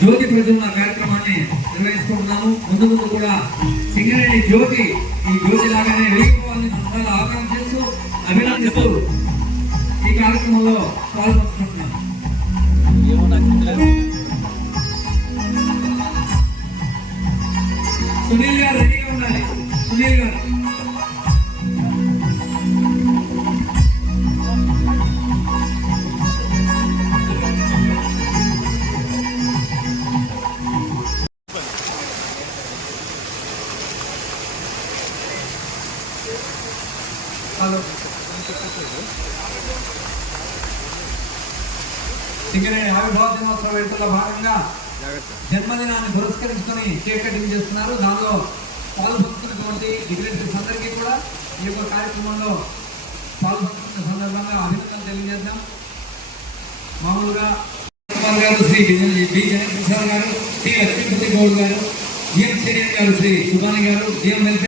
జ్యోతి ప్రజ్వలన కార్యక్రమాన్ని నిర్వహించుకుంటున్నాము. ముందు ముందు కూడా సింగరేణి జ్యోతి ఈ జ్యోతి లాగానే వెలిగిపోవాలని సందర్భంగా ఆకాంక్షిస్తూ అభినందిస్తూ ఈ కార్యక్రమంలో పాల్గొంటున్నాము. సునీల్ గారు రెడీగా ఉండాలి. సునీల్ గారు సింగరేణి ఆవిర్భావ దినోత్సవ వేడుకల్లో భాగంగా జన్మదినాన్ని పురస్కరించుకొని కేక్ కటింగ్ చేస్తున్నారు. దానిలో పాల్పంచుకున్నటువంటి డిగ్రేటర్స్ అందరికీ కూడా ఈ యొక్క కార్యక్రమంలో పాల్పంచుకున్న సందర్భంగా అభినందనలు తెలియజేద్దాం. మామూలుగా గారు, శ్రీ బి జనప్రసాద్ గారు, శ్రీ లక్ష్మీపతి గౌడ్ గారు, జిఎం సీనియర్ గారు, శ్రీ సుభాని గారు, జిఎం వెల్ఫేర్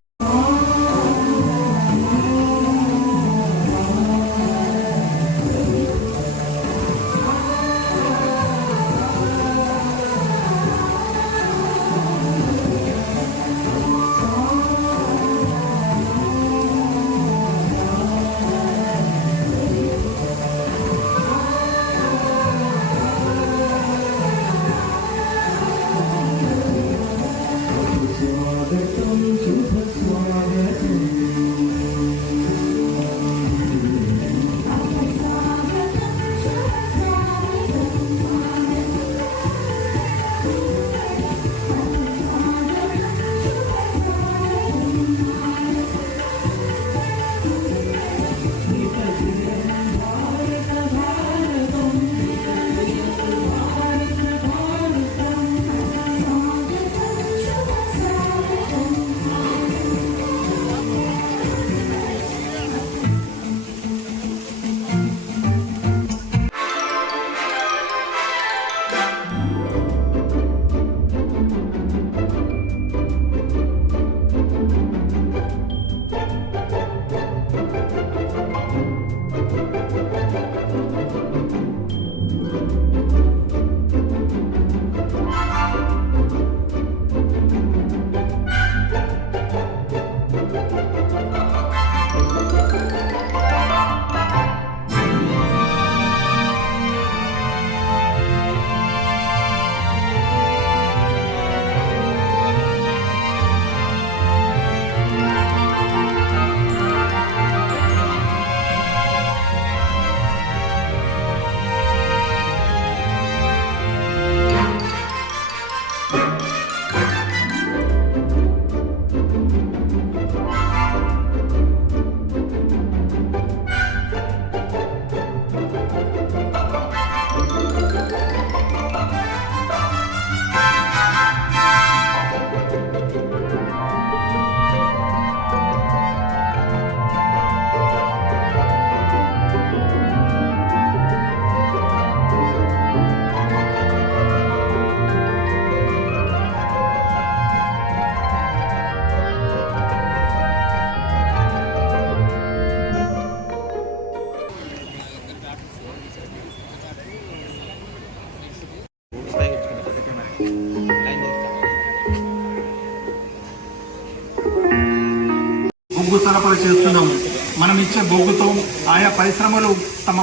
బొగ్గు సరఫరా చేస్తున్నాము. మనం ఇచ్చే బొగ్గుతో ఆయా పరిశ్రమలు తమ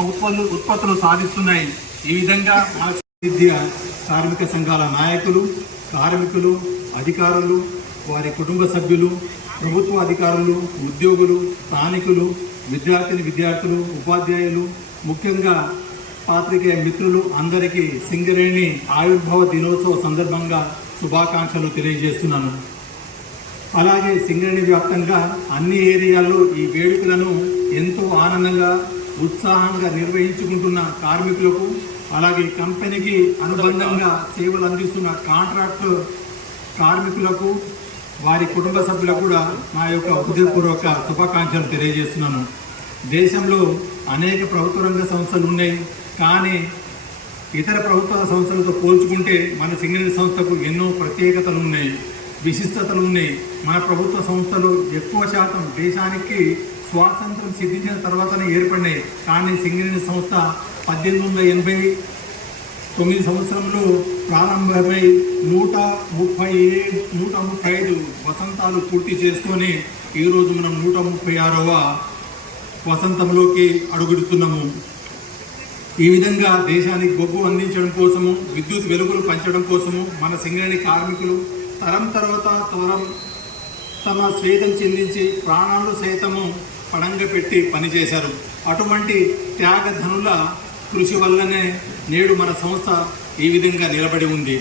ఉత్పత్తులు సాధిస్తున్నాయి. ఈ విధంగా మన విద్య కార్మిక సంఘాల నాయకులు, కార్మికులు, అధికారులు, వారి కుటుంబ సభ్యులు, ప్రభుత్వ అధికారులు, ఉద్యోగులు, స్థానికులు, విద్యార్థులు, ఉపాధ్యాయులు, ముఖ్యంగా పాత్రికేయ మిత్రులు అందరికీ సింగరేణి ఆవిర్భావ దినోత్సవ సందర్భంగా శుభాకాంక్షలు తెలియజేస్తున్నాను. అలాగే సింగరేణి వ్యాప్తంగా అన్ని ఏరియాల్లో ఈ వేడుకలను ఎంతో ఆనందంగా, ఉత్సాహంగా నిర్వహించుకుంటున్న కార్మికులకు, అలాగే కంపెనీకి అనుబంధంగా సేవలు అందిస్తున్న కాంట్రాక్ట్ కార్మికులకు, వారి కుటుంబ సభ్యులకు కూడా నా యొక్క హృదయపూర్వక శుభాకాంక్షలు తెలియజేస్తున్నాను. దేశంలో అనేక ప్రభుత్వ రంగ సంస్థలు ఉన్నాయి, కానీ ఇతర ప్రభుత్వ సంస్థలతో పోల్చుకుంటే మన సింగరేణి సంస్థకు ఎన్నో ప్రత్యేకతలు ఉన్నాయి, విశిష్టతలు ఉన్నాయి. మన ప్రభుత్వ సంస్థలు ఎక్కువ శాతం దేశానికి స్వాతంత్రం సిద్ధించిన తర్వాతనే ఏర్పడినాయి. కానీ సింగరేణి సంస్థ 1880 9 సంవత్సరంలో ప్రారంభమై 135 వసంతాలు పూర్తి చేసుకొని ఈరోజు మనం 136వ వసంతంలోకి అడుగుడుతున్నాము. ఈ విధంగా దేశానికి బొగ్గు అందించడం కోసము, విద్యుత్ వెలుగులు పంచడం కోసము మన సింగరేణి కార్మికులు తరం తర్వాత తరం తమ స్వేదం చెందించి ప్రాణాలు సైతము పణంగా పెట్టి పనిచేశారు. అటువంటి త్యాగధనుల కృషి వల్లనే నేడు మన సంస్థ ఈ విధంగా నిలబడి ఉంది.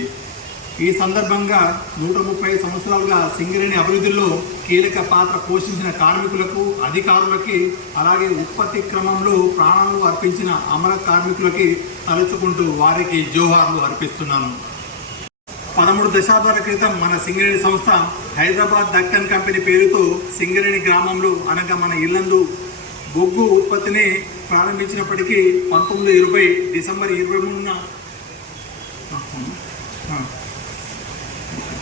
ఈ సందర్భంగా 130 సంవత్సరాలుగా సింగరేణి అభివృద్ధిలో కీలక పాత్ర పోషించిన కార్మికులకు, అధికారులకి, అలాగే ఉత్పత్తి క్రమంలో ప్రాణాలు అర్పించిన అమర కార్మికులకి తలుచుకుంటూ వారికి జోహార్లు అర్పిస్తున్నాను. 13 దశాబ్దాల క్రితం మన సింగరేణి సంస్థ హైదరాబాద్ దక్కన్ కంపెనీ పేరుతో సింగరేణి గ్రామంలో అనగా మన ఇల్లందు బొగ్గు ఉత్పత్తిని ప్రారంభించినప్పటికీ 1920 డిసెంబర్ 23న